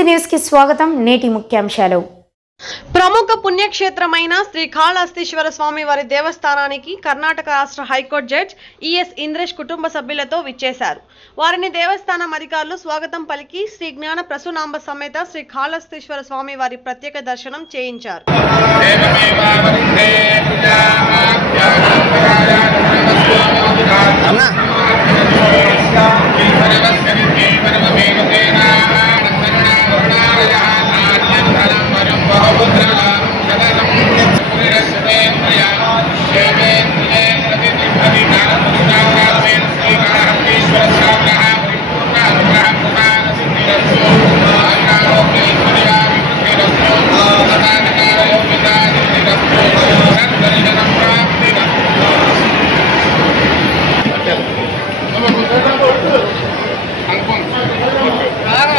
TMC news కి స్వాగతం. నేటి ముఖ్యాంశాలు. ప్రముఖ పుణ్యక్షేత్రమైన శ్రీ కాళహస్తీశ్వర స్వామి వారి దేవస్థానానికి కర్ణాటక రాష్ట్ర హైకోర్టు జడ్జి ఈఎస్ ఇంద్రేష్ కుటుంబ సభ్యులతో విచ్చేశారు. వారిని దేవస్థానం అధికారులు స్వాగతం పలికి శ్రీ జ్ఞాన ప్రసూనాంబ సమేత శ్రీ కాళహస్తీశ్వర స్వామి వారి ప్రత్యేక దర్శనం చేయించారు. Claro,